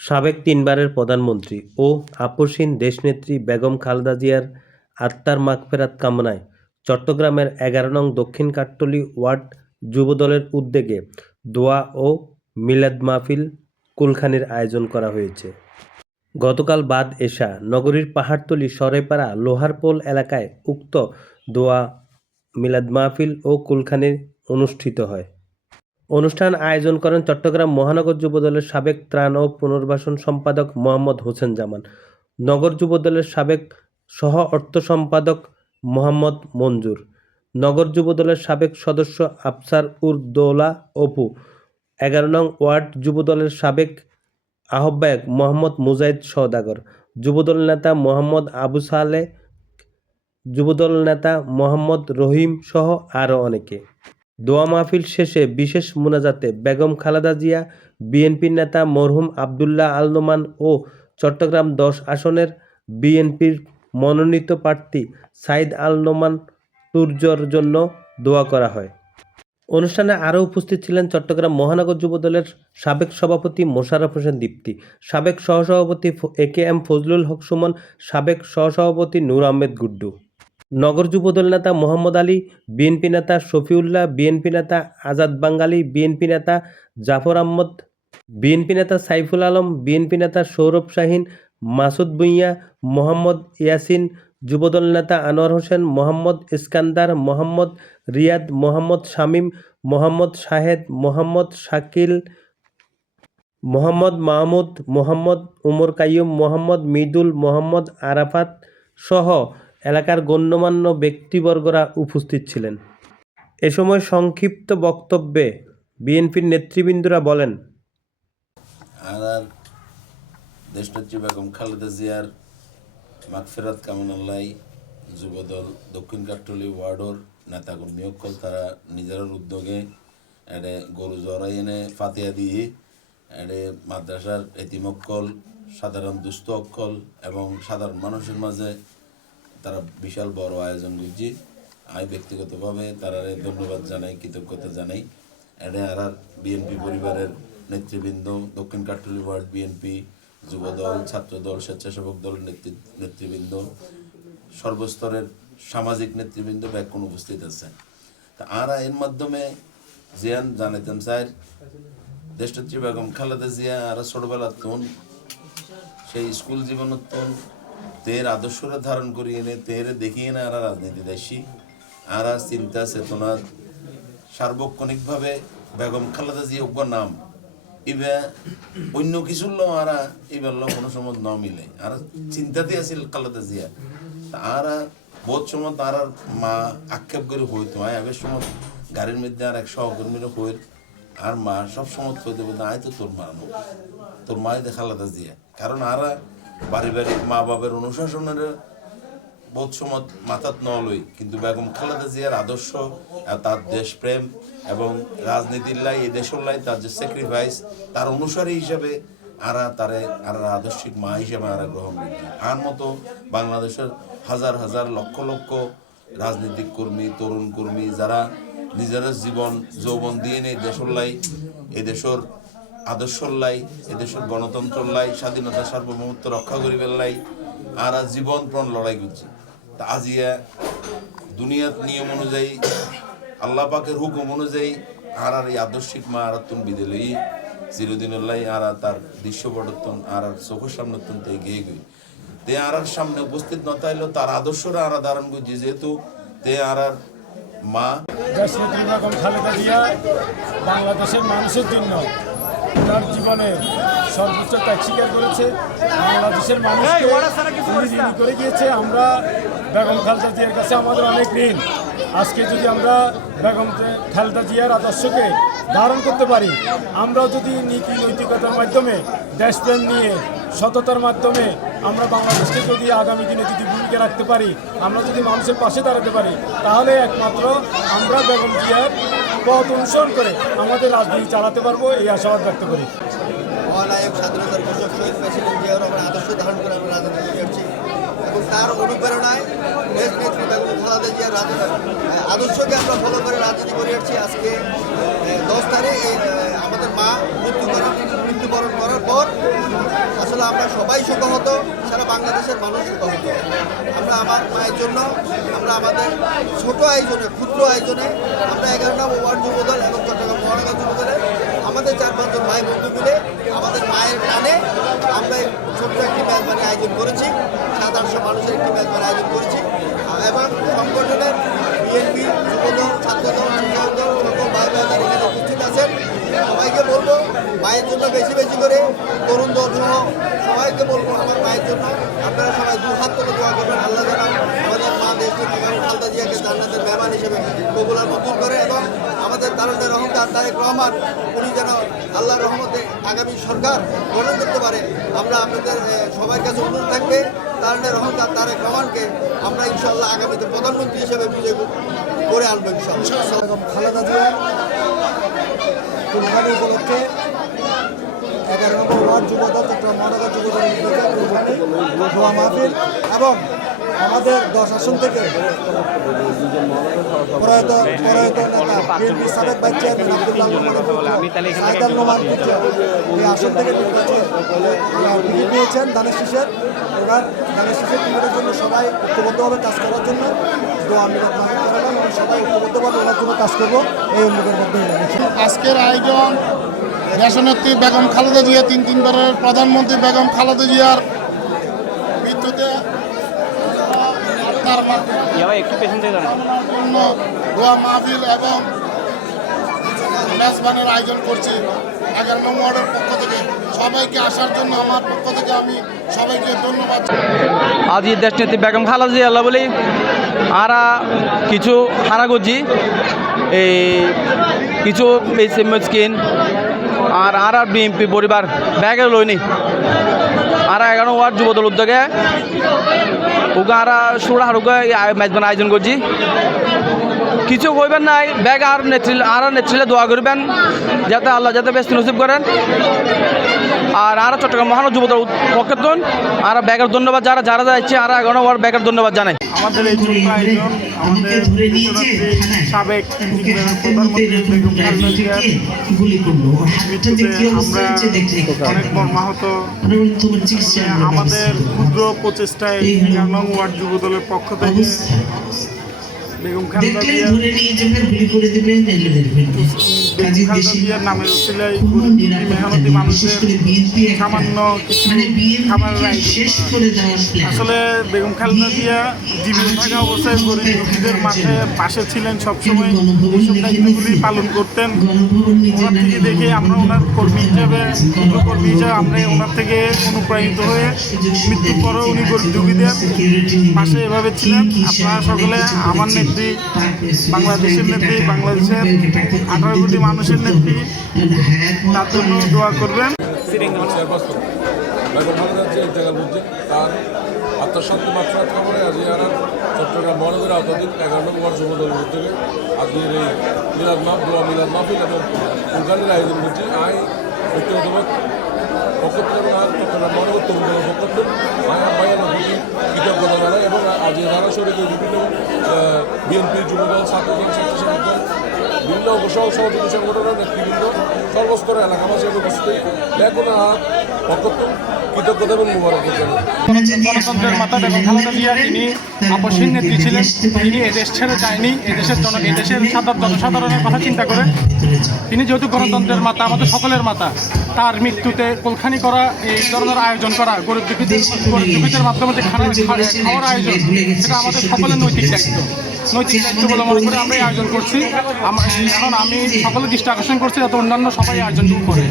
সাবেক তিনবারের প্রধানমন্ত্রী ও আপসহীন দেশনেত্রী বেগম খালেদা জিয়ার আত্মার মাগফেরাত কামনায় চট্টগ্রামের ১১ নং দক্ষিণ কাট্টলী ওয়ার্ড যুবদলের উদ্যোগে দোয়া ও মিলাদ মাহফিল কুলখানির আয়োজন করা হয়েছে। গতকাল বাদ এশা নগরীর পাহাড়তলী সরাইপাড়া লোহারপোল এলাকায় উক্ত দোয়া মিলাদ মাহফিল ও কুলখানি অনুষ্ঠিত হয়। অনুষ্ঠান আয়োজন করেন চট্টগ্রাম মহানগর যুবদলের সাবেক ত্রাণ ও পুনর্বাসন সম্পাদক মোহাম্মদ হোসেন জামান, নগর যুবদলের সাবেক সহ অর্থ সম্পাদক মোহাম্মদ মঞ্জুর, নগর যুবদলের সাবেক সদস্য আফসার উর দৌলা অপু, ১১ নং ওয়ার্ড যুবদলের সাবেক আহ্বায়ক মোহাম্মদ মুজাহিদ সওদাগর, যুবদল নেতা মোহাম্মদ আবু সালেহ, যুবদল নেতা মোহাম্মদ রহিম সহ আরও অনেকে। দোয়া মাহফিল শেষে বিশেষ মোনাজাতে বেগম খালেদা জিয়া, বিএনপি নেতা মরহুম আবদুল্লাহ আল নোমান ও চট্টগ্রাম ১০ আসনের বিএনপির মনোনীত প্রার্থী সাইদ আল নোমান তুর্যর জন্য দোয়া করা হয়। অনুষ্ঠানে আরও উপস্থিত ছিলেন চট্টগ্রাম মহানগর যুবদলের সাবেক সভাপতি মোশাররফ হোসেন দীপ্তি, সাবেক সহসভাপতি AKM ফজলুল হক সুমন, সাবেক সহসভাপতি নূর আহমেদ গুড্ডু, নগর যুবদল নেতা মোহাম্মদ আলী, বিএনপি নেতা শফিউল্লাহ, বিএনপি নেতা আজাদ বাঙ্গালী, বিএনপি নেতা জাফর আহমদ, বিএনপি নেতা সাইফুল আলম, বিএনপি নেতা সৌরভ শাহীন, মাসুদ ভূঁইয়া, মোহাম্মদ ইয়াসিন, যুবদল নেতা আনোয়ার হোসেন, মোহাম্মদ ইস্কান্দার, মোহাম্মদ রিয়াদ, মোহাম্মদ শামীম, মোহাম্মদ শাহেদ, মোহাম্মদ শাকিল, মোহাম্মদ মাহমুদ, মোহাম্মদ উমর কাইয়ুম, মোহাম্মদ মৃদুল, মোহাম্মদ আরাফাত সহ এলাকার গণ্যমান্য ব্যক্তিবর্গরা উপস্থিত ছিলেন। এ সময় সংক্ষিপ্ত বক্তব্যে বিএনপির নেতৃবৃন্দরা বলেন, আর দেশনেত্রী বেগম খালেদা জিয়ার মাগফিরাত কামনাল্লাই যুবদল দক্ষিণ কাট্টলী ওয়ার্ডর নেতাকর্মী অকল তারা নিজের উদ্যোগে এডে গরু জড়াই এনে ফাতিয়া দিয়ে এডে মাদ্রাসার এতিমক্কল, সাধারণ দুস্থ অক্কল এবং সাধারণ মানুষের মাঝে তারা বিশাল বড় আয়োজন করছি। আমি ব্যক্তিগতভাবে তারা ধন্যবাদ জানাই, কৃতজ্ঞতা জানাই। এডে আর বিএনপি পরিবারের নেতৃবৃন্দ, দক্ষিণ কাট্টলী ওয়ার্ড বিএনপি, যুবদল, ছাত্রদল, স্বেচ্ছাসেবক দল নেতৃবৃন্দ, সর্বস্তরের সামাজিক নেতৃবৃন্দ ব্যাকুণ উপস্থিত আছে। তা আরা এর মাধ্যমে জিয়ান জানাইতাম স্যার দেশনেত্রী বেগম খালেদা জিয়া আর ছোটবেলার তন সেই স্কুল জীবনের তন তের আদর্শরা ধারণ করি এনে তেরে দেখিয়ে না আর রাজনীতি দেশি আর চিন্তা চেতনার সার্বক্ষণিকভাবে বেগম খালেদা জিয়া অব্য নাম ইবে অন্য কিছুর লো আর এবার লো কোনো সময় ন মিলে আর চিন্তাতে আছিল খালেদা জিয়া আর বহুত সময় তার মা আক্ষেপ করে হইতো এবার সময় গাড়ির মধ্যে আর এক সহকর্মীরা হই আর মা সব সময় হইতে বলতে আয় তো তোর মা নো তোর মাই দে খালেদা জিয়া, কারণ আর পারিবারিক মা বাবার অনুশাসনের বহুত সময় মাথাত নলই, কিন্তু বেগম খালেদা জিয়ার আদর্শ, তার দেশপ্রেম এবং রাজনীতির লাই এই দেশের লাই তার যে স্যাক্রিফাইস তার অনুসারী হিসাবে তারে আদর্শিক মা হিসেবে গ্রহণ করছে। আর মতো বাংলাদেশের হাজার হাজার লক্ষ লক্ষ রাজনৈতিক কর্মী, তরুণ কর্মী যারা নিজের জীবন যৌবন দিয়ে নেই দেশের লাই, এই দেশের আদর্শর লাই, এদেশের গণতন্ত্রের লাই, স্বাধীনতা সার্বভৌমত্ব রক্ষা করিবার লাই আর জীবন প্রাণ লড়াই করছে। তা আজিয়া দুনিয়ার নিয়ম অনুযায়ী আল্লাহ পাকের হুকুম অনুযায়ী আর এই আদর্শিক মা আরাত্তন বিদেলই চিরদিনের লাই আর তার দৃশ্য পটত্তন আর চোখের সামনে অত্যন্ত এগিয়ে গই তে আর সামনে উপস্থিত না তাইলেও তার আদর্শরা আর ধারণ করছে, যেহেতু তে আর মা দেশনেত্রী বেগম খালেদা জিয়া বাংলাদেশের মানুষের জন্য তার জীবনের সর্বোচ্চ ত্যাগ স্বীকার করেছে, বাংলাদেশের মানুষকে ঋণী করে গিয়েছে। আমরা বেগম খালেদা জিয়ার কাছে আমাদের অনেক ঋণ। আজকে যদি আমরা বেগম খালেদা জিয়ার আদর্শকে ধারণ করতে পারি, আমরাও যদি নীতি নৈতিকতার মাধ্যমে দেশপ্রেম নিয়ে সততার মাধ্যমে আমরা বাংলাদেশকে যদি আগামী দিনে যদি ভূমিকা রাখতে পারি, আমরা যদি মানুষের পাশে দাঁড়াতে পারি, তাহলে একমাত্র আমরা বেগম জিয়ার পথ অনুসরণ করে আমাদের রাজনীতি চালাতে পারবো, এই আশাবাদ ব্যক্ত করি। মহানায়ক স্বাধীনতার ঘোষক শহীদ প্রেসিডেন্ট জিয়াউর রহমানের আদর্শ ধারণ করে আমরা রাজনীতি করে আসছি এবং তার অনুপ্রেরণায় দেশ নেত্রী বেগম খালেদা জিয়ার আদর্শকে আমরা ফলো করে রাজনীতি করে আসছি। আজকে 10 তারিখ আমাদের মা মৃত্যুবরণ করার পর আসলে আমরা সবাই শোকাহত, সারা বাংলাদেশের মানুষ শোকাহত। আমরা আমার মায়ের জন্য আমরা আমাদের ছোট আয়োজনে, ক্ষুদ্র আয়োজনে আমরা 11 নম্বর ওয়ার্ড যুবদল এবং চট্টগ্রাম মহানগর যুবদলের আমাদের 4-5 জন মায়ের বন্ধু মিলে আমাদের মায়ের টানে আমরা ছোট্ট একটি মেজবানি আয়োজন করেছি। 700-800 মানুষের একটি মেজবানি আয়োজন করেছি এবং সংগঠনের বিএনপি, যুবদল, ছাত্রদল, শিক্ষাদল সকল ভাই ভাইদের এখানে উপস্থিত আছেন। সবাইকে বলবো মায়ের জন্য বেশি বেশি করে, তরুণ দল সহ সবাইকে বলবো আমার মায়ের জন্য আপনারা সবাই দুহাত তুলে দোয়া করবেন। আল্লাহ যেন আমাদের মা দেশটি বেগম খালেদা জিয়াকে জান্নাতের মেহমান হিসেবে কবুল মঞ্জুর করে এবং আমাদের তারুণ্যের রহমদার তারেক রহমান উনি যেন আল্লাহর রহমতে আগামী সরকার গঠন করতে পারে। আমরা আপনাদের সবার কাছে অনুরোধ থাকবে তারুণ্যের রহমদার তারেক রহমানকে আমরা ইনশাআল্লাহ আগামীতে প্রধানমন্ত্রী হিসেবে বিজয় করে আনবো ইনশাআল্লাহ। খালেদা জিয়া কুরবানি উপলক্ষে 11 নম্বর ওয়ার্ড যুবদল চট্টগ্রাম মহানগর যুবদলের উদ্যোগে কুরবানি দোয়া মাহফিল এবং আমাদের 10 আসন থেকে প্রয়াত নেতা বিএনপি সাবেক ভাইস চেয়ারম্যান আব্দুল্লাহ সাইদাল নোমান এই আসন থেকে টিকিট নিয়েছেন দানের শীষের। ওনার দানের শীষের টিকিটের জন্য সবাই ঐক্যবদ্ধভাবে কাজ করার জন্য দোয়া মিলাদ মাহফিল করালাম এবং সবাই ঐক্যবদ্ধভাবে ওনার জন্য কাজ করবো এই উদ্যোগের মধ্যে। আজকের আয়োজন দেশনেত্রী বেগম খালেদা জিয়া 3বারের প্রধানমন্ত্রী বেগম খালেদা জিয়ার মৃত্যুতে তার দোয়া মাহফিল এবং মেজবানের আয়োজন করছি 11 নম্বর ওয়ার্ডের পক্ষ থেকে। সবাইকে আসার জন্য আমার পক্ষ থেকে আমি সবাইকে ধন্যবাদ। আজ দেশ নেত্রী বেগম খালেদা জিয়া আল্লাহ বলি আরা কিছু হারা করছি এই কিছু স্কিন আর বিএনপি পরিবার ব্যাগে লইনি আর 11 ওয়ার্ড যুবদল উদ্যোগে ওকে আর সুরা হারুকে মেজবান আয়োজন করছি। কিছু কইবেন নাই ব্যাগ আর নেত্রীলে দোয়া করবেন যাতে আল্লাহ যাতে বেশ নসিব করেন। আর চট্টগ্রাম মহানগর যুবদল পক্ষের আর ব্যাগের ধন্যবাদ যারা যাচ্ছে আর 11 ওয়ার্ড ব্যাগের ধন্যবাদ জানাই। আমাদের এই ছোট্ট আয়োজন আমাদের সাবেক প্রধানমন্ত্রী বেগম খালেদা জিয়ার মৃত্যুতে আমরা অনেক মর্মাহত। আমাদের ক্ষুদ্র প্রচেষ্টায় 11 নং ওয়ার্ড যুবদলের পক্ষ থেকে বেগম খালেদা জিয়ার নামের উসিলায় মেহনতি মানুষের সামান্য কিছু খাবারের আসলে বেগম খালেদা জিয়া জীবিত থাকা অবস্থায় গরিব দুঃখীদের পাশে ছিলেন, সবসময় এইসব দায়িত্বগুলি পালন করতেন। ওনার থেকে দেখে আমরা ওনার কর্মী হিসাবে আমরা ওনার থেকে অনুপ্রাণিত হয়ে মৃত্যুর পরেও উনি গরিব দুঃখীদের পাশে এভাবে ছিলেন। আপনারা সকলে আমার নেত্রী, বাংলাদেশের নেত্রী, বাংলাদেশের 18 কোটি মানুষের নেত্রী, তার জন্য দোয়া করবেন। বেগম খালেদা জিয়া ইন্তেকাল করছেন, তার আত্মশান্তি মাত্রার খবরে আজ চট্টগ্রাম মহানগরের আওতাধীন 11 নম্বর ওয়ার্ড যুবদলের উদ্যোগে আজকের এই দোয়া মিলাদ মাহফিল এবং কুরবানির আয়োজন করছি। ব্যক্তিগতভাবে পক্ষ থেকে এবং চট্টগ্রাম মহানগর তরুণ দলের পক্ষ থেকে ভাইয়ের প্রতি কৃতজ্ঞতা জানাই এবং আজ ধারাসরিকে বিভিন্ন বিএনপি, যুবদল, ছাত্রদল, স্বেচ্ছাসেবক দল, বিভিন্ন সহযোগী সংগঠনের নেতৃবৃন্দ, সর্বস্তরের এলাকাবাসী উপস্থিত লেখনার পক্ষ কৃতজ্ঞতা এবং মুবারক জানাই। গণতন্ত্রের মাতা বেগম খালেদা জিয়া তিনি আপসহীন নেত্রী ছিলেন। তিনি এদেশ ছেড়ে যায়নি এদেশের জনসাধারণের কথা চিন্তা করে। তিনি যেহেতু গণতন্ত্রের মাতা, আমাদের সকলের মাতা, তার মৃত্যুতে কোলখানি করা, এই ধরনের আয়োজন করা, গরিব দুঃখীদের মাধ্যমে যে খাওয়ার আয়োজন, সেটা আমাদের সকলের নৈতিক দায়িত্ব বলে মনে করে আমরা এই আয়োজন করছি। এখন আমি সকলের দৃষ্টি আকর্ষণ করছি যাতে অন্যান্য সবাই আয়োজন করে।